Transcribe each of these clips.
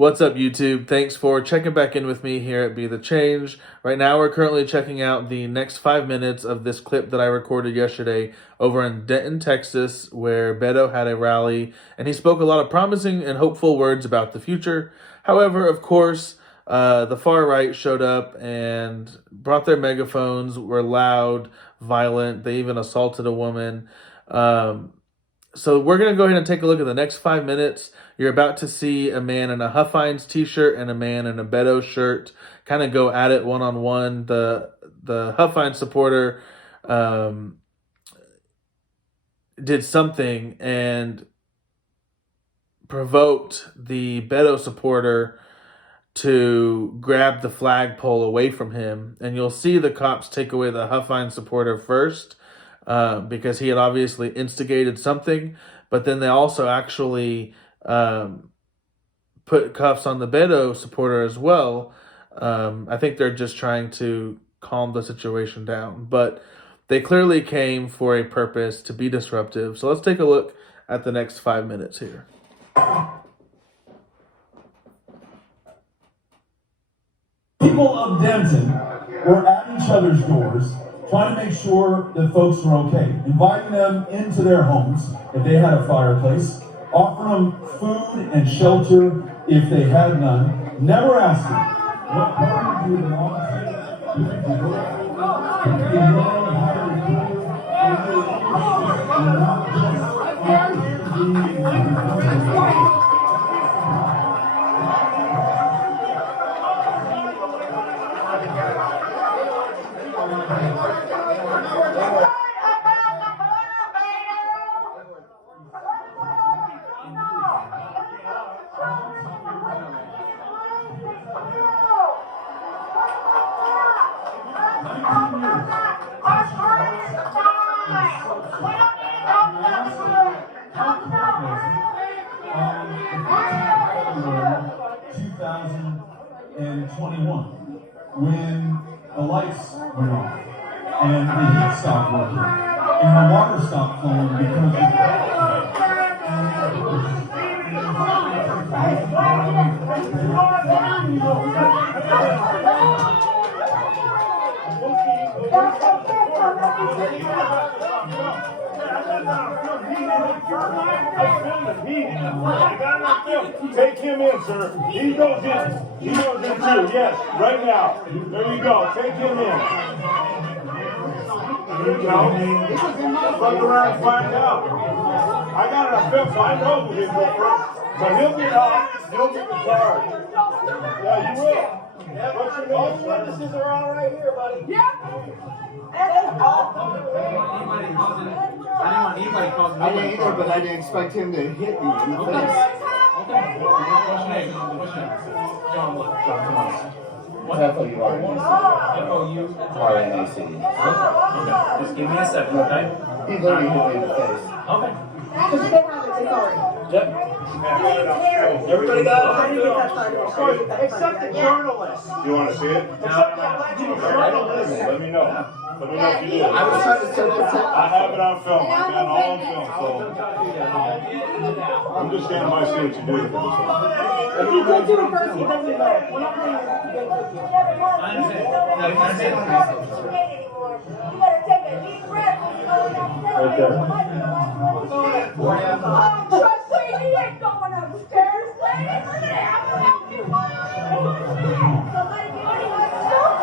What's up, YouTube? Thanks for checking back in with me here at Be The Change. Right now, we're currently checking out the next 5 minutes of this clip that I recorded yesterday over in Denton, Texas, where Beto had a rally, and he spoke a lot of promising and hopeful words about the future. However, of course, the far right showed up and brought their megaphones, were loud, violent. They even assaulted a woman. So we're going to go ahead and take a look at the next 5 minutes. You're about to see a man in a Huffines t-shirt and a man in a Beto shirt kind of go at it one-on-one. The Huffines supporter did something and provoked the Beto supporter to grab the flagpole away from him. And you'll see the cops take away the Huffines supporter first, because he had obviously instigated something, but then they also actually put cuffs on the Beto supporter as well. I think they're just trying to calm the situation down, but they clearly came for a purpose, to be disruptive. So let's take a look at the next 5 minutes here. People of Denton were at each other's doors, trying to make sure that folks were okay, inviting them into their homes if they had a fireplace, offering them food and shelter if they had none, never asking what part of you when the lights went off and the heat stopped working and the water stopped flowing because Take him in, sir. He goes in. He goes in too. Yes, right now. There you go. Take him in. There you go. Fuck around and find out. I got it on film, so I know who his girlfriend. So he'll get out. He'll get the charge. Yeah, you will. What's your name? All the witnesses are all right here, buddy. Yep. I didn't either, but I didn't expect him to hit me in the face. Okay. What's your name? John what? John Thomas. What? F-O-U-R-N-A-C. R-N-A-C. Okay. Just give me a second, okay? He literally hit me in the face. Okay. Yep. Everybody got it? Except the journalists. You want to see it? Journalists. Let me know. Let me know if you do. I was trying to set the tip. I have it on film. I got all on film, so I'm just standing by to see what you do. If you go to it first, he doesn't know. I understand. You better take a deep breath when you go downstairs. Right there. Trust me, he ain't going upstairs. Ladies, look at him. I'm gonna help you. Somebody give me my stuff.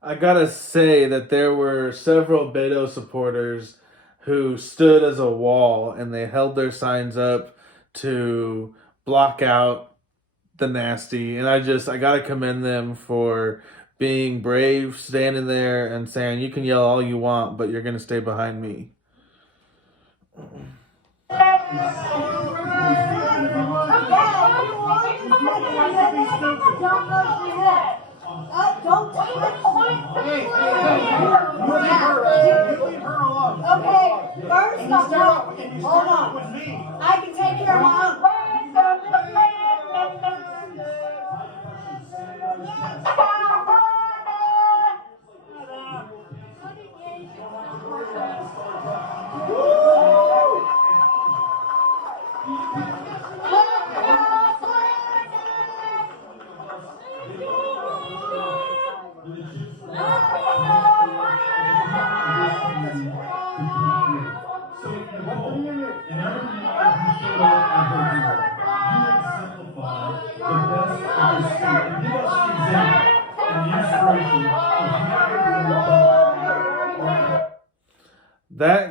I gotta say that there were several Beto supporters who stood as a wall and they held their signs up to block out the nasty. And I gotta commend them for being brave, standing there and saying, you can yell all you want, but you're gonna stay behind me. Don't Okay, first off, hold on. I can take care of my own.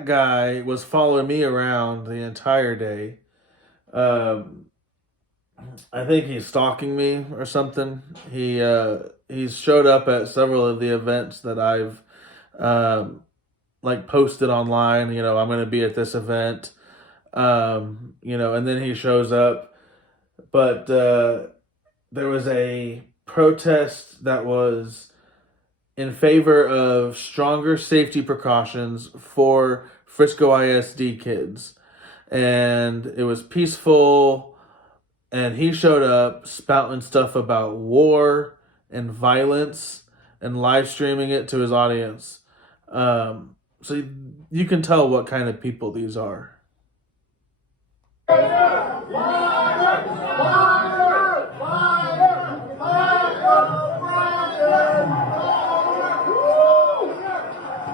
guy was following me around the entire day. I think he's stalking me or something. He's showed up at several of the events that I've like posted online. You know, I'm going to be at this event. You know, and then he shows up. But there was a protest that was in favor of stronger safety precautions for Frisco ISD kids. And it was peaceful. And he showed up spouting stuff about war and violence and live streaming it to his audience. So you can tell what kind of people these are.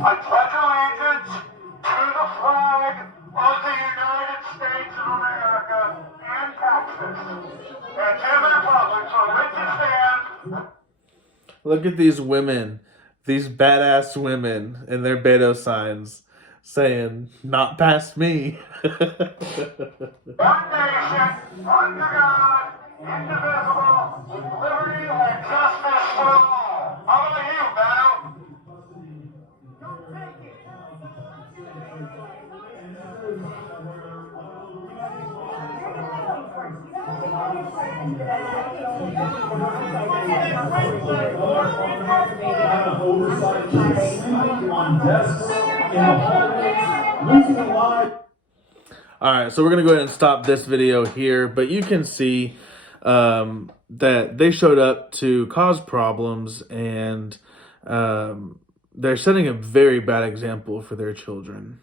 I pledge allegiance to the flag of the United States of America and Texas, and to the republic for which it stands. Look at these women, these badass women in their Beto signs saying, "Not past me." One nation, under God, indivisible, with liberty and justice for all. How about you, Beto? Oversight kids sleeping on desks in the hallways, losing a life. All right, so we're going to go ahead and stop this video here, but you can see that they showed up to cause problems, and they're setting a very bad example for their children.